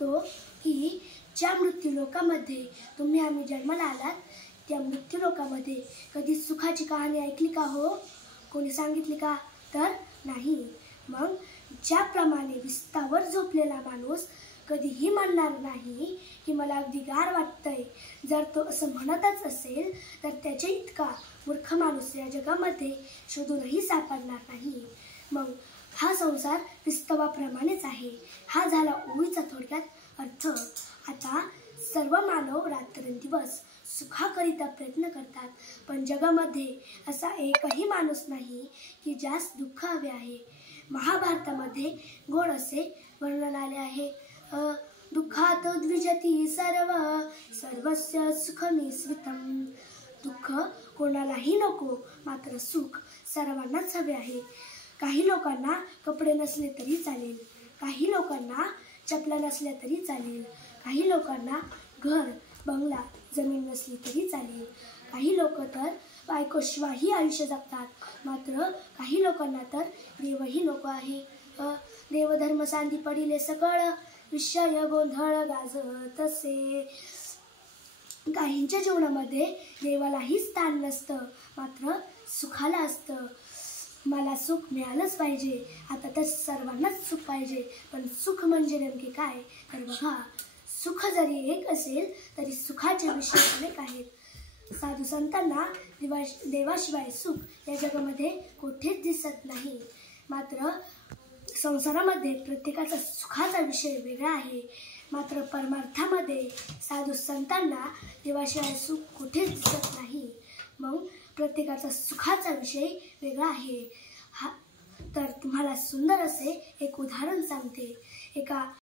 सांगतो की ज्या मृत्यू लोकामध्ये तुम्ही आम्ही जन्माला आलात त्या मृत्यू लोकामध्ये कधी सुखाची कहाणी ऐकली का हो? कोणी सांगितली का? तर नाही. मग ज्याप्रमाणे विस्तावर झोपलेला माणूस कधीही म्हणणार नाही की मला अगदी गार वाटतंय, जर तो असं म्हणतच असेल तर त्याच्या इतका मूर्ख माणूस या जगामध्ये शोधूनही सापडणार नाही. मग हा संसार विस्तवाप्रमाणेच आहे. हा झाला ओळीचा थोडक्यात अर्थ. आता सर्व मानव रात्रंदिवस सुखाकरिता प्रयत्न करतात, पण जगामध्ये असा एकही माणूस नाही की ज्यास दुःख हवे आहे. महाभारतामध्ये गोड असे वर्णन आले आहे, दुःखात द्विजती सर्व सर्वस्य सुखमिश्रितम्. दुःख कोणालाही नको, मात्र सुख सर्वांनाच हवे आहे. काही लोकांना कपडे नसले तरी चालेल, काही लोकांना चपला नसल्या तरी चालेल, काही लोकांना घर बंगला जमीन नसली तरी चालेल, काही लोक तर बायकोशिवायही आयुष्य जगतात, मात्र काही लोकांना तर देवही नको आहे. देवधर्म सांधी पडिले सकळ, विषय गोंधळ गाजतसे. काहींच्या जीवनामध्ये देवालाही स्थान नसतं, मात्र सुखाला असतं. मला सुख मिळालंच पाहिजे. आता तर सर्वांनाच सुख पाहिजे, पण सुख म्हणजे नेमके काय? तर बघा, सुख जरी एक असेल तरी सुखाचे विषय अनेक आहेत. साधू संतांना देवाशिवाय सुख या जगामध्ये कुठेच दिसत नाही. मात्र संसारामध्ये प्रत्येकाचा सुखाचा विषय वेगळा आहे. मात्र परमार्थामध्ये साधू संतांना देवाशिवाय सुख कुठेच दिसत नाही. मग प्रत्येकाचा सुखाचा विषय वेगळा आहे. तर तुम्हाला सुंदर असे एक उदाहरण सांगते. एका